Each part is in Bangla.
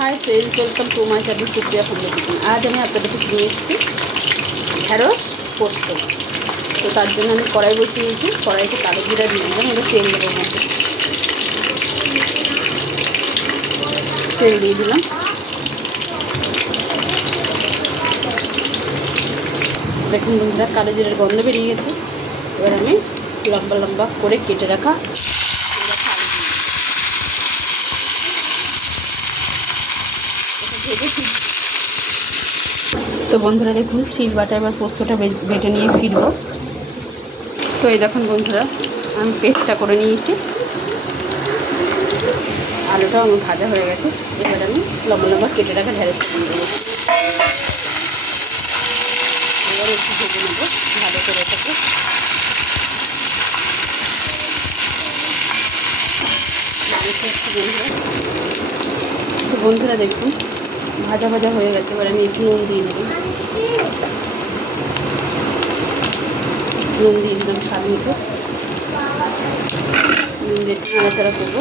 High friends, welcome to my channel Supriya foodly kitchen. আজ আমি আপনাদের কাছে নিয়ে এসেছি ঢ্যাঁড়স পোস্ত। তো তার জন্য আমি কড়াই বসিয়ে নিয়েছি। কড়াইতে কালো জিরা দিয়ে দিলাম, ওটা তেল দেবো মধ্যে। তেল দিয়ে দিলাম। দেখুন বন্ধুরা, কালো জিরার গন্ধ বেরিয়ে গেছে। এবার আমি লম্বা লম্বা করে কেটে রাখা তো বন্ধুরা দেখুন, শিল বাটা এবার পোস্তটা বেটে নিয়ে ফিরবো। তো এই দেখুন বন্ধুরা, আমি পেস্টটা করে নিয়েছি। আলুটাও আমার ভাজা হয়ে গেছে। এবার আমি লম্বা লম্বা কেটে রাখা ঢেঁড়স দিয়ে দেবো। এবার একটু ভেজে নেবো ভালো করে এটাকে। তো বন্ধুরা দেখুন, ভাজা ভাজা হয়ে গেছে। এবার আমি একটু নুন দিয়ে দেবো। নুন দিয়ে দিলাম স্বাদ মতো। নুন দিয়ে একটু নাড়াচাড়া করবো।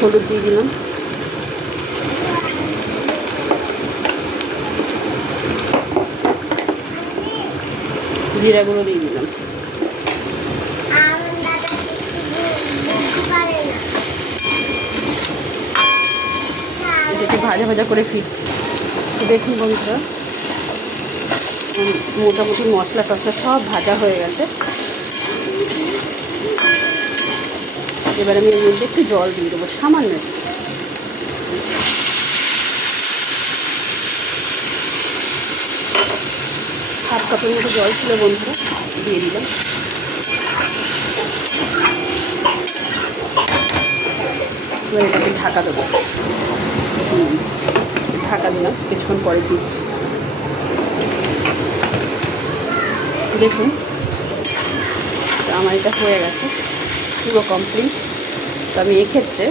হলুদ দিয়ে দিলাম। জিরা গুঁড়ো দিয়ে দিলাম। এটাকে ভাজা ভাজা করে ফিরছি। দেখুন বন্ধুরা, মোটামুটি মশলা টশলা সব ভাজা হয়ে গেছে। এবার আমি এর মধ্যে একটু জল দিয়ে দেবো, সামান্য। হাফ কাপের মতো জল ছিল বন্ধুরা, দিয়ে দিলাম। এবার এটাকে ঢাকা দেবো। ঢাকা দিলাম, কিছুক্ষণ পরে দিচ্ছি। দেখুন আমার এটা হয়ে গেছে, পুরো কমপ্লিট। তো আমি এক্ষেত্রে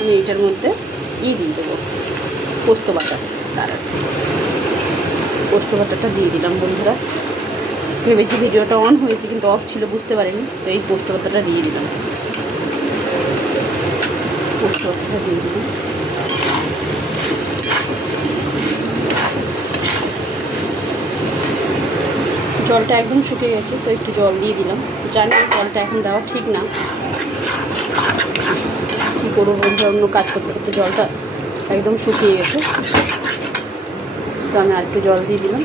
আমি এটার মধ্যে দিয়ে দেবো পোস্ত বাটা। তার পোস্ত বাটাটা দিয়ে দিলাম বন্ধুরা। ভেবেছি ভিডিওটা অন হয়েছে, কিন্তু অফ ছিল, বুঝতে পারিনি। তো এই পোস্ত বাটাটা দিয়ে দিলাম। পোস্ত বাটাটা দিয়ে দিলাম। জলটা একদম শুকিয়ে গেছে, তো একটু জল দিয়ে দিলাম। জানি জলটা এখন দেওয়া ঠিক না, কী করবো বন্ধু, অন্য কাজ করতে করতে জলটা একদম শুকিয়ে গেছে। তো আমি আর একটু জল দিয়ে দিলাম।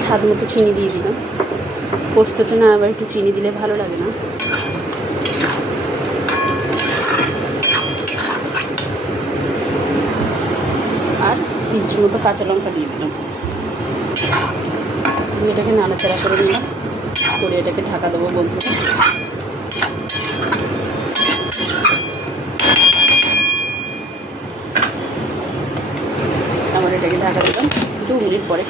স্বাদ মতো চিনি দিয়ে দিলাম। পোস্ততে না আবার একটু চিনি দিলে ভালো লাগে না। আর 3টে মতো কাঁচা লঙ্কা দিয়ে দিলাম। দিয়ে এটাকে নাড়াচাড়া করে নিলাম, করে এটাকে ঢাকা দেবো বন্ধুরা। আবার এটাকে ঢাকা দিলাম, 2 মিনিট পরে।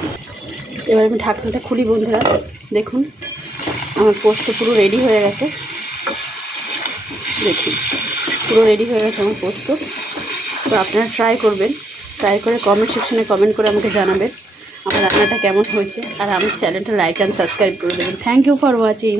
এবার আমি ঢাকনাটা খুলি বন্ধুরা। দেখুন আমার পোস্ত পুরো রেডি হয়ে গেছে। দেখুন পুরো রেডি হয়ে গেছে আমার পোস্ত। তো আপনারা ট্রাই করবেন, ট্রাই করে কমেন্ট সেকশনে কমেন্ট করে আমাকে জানাবেন আমার রান্নাটা কেমন হয়েছে। আর আমার চ্যানেলটা লাইক অ্যান্ড সাবস্ক্রাইব করে দেবেন। Thank you for watching.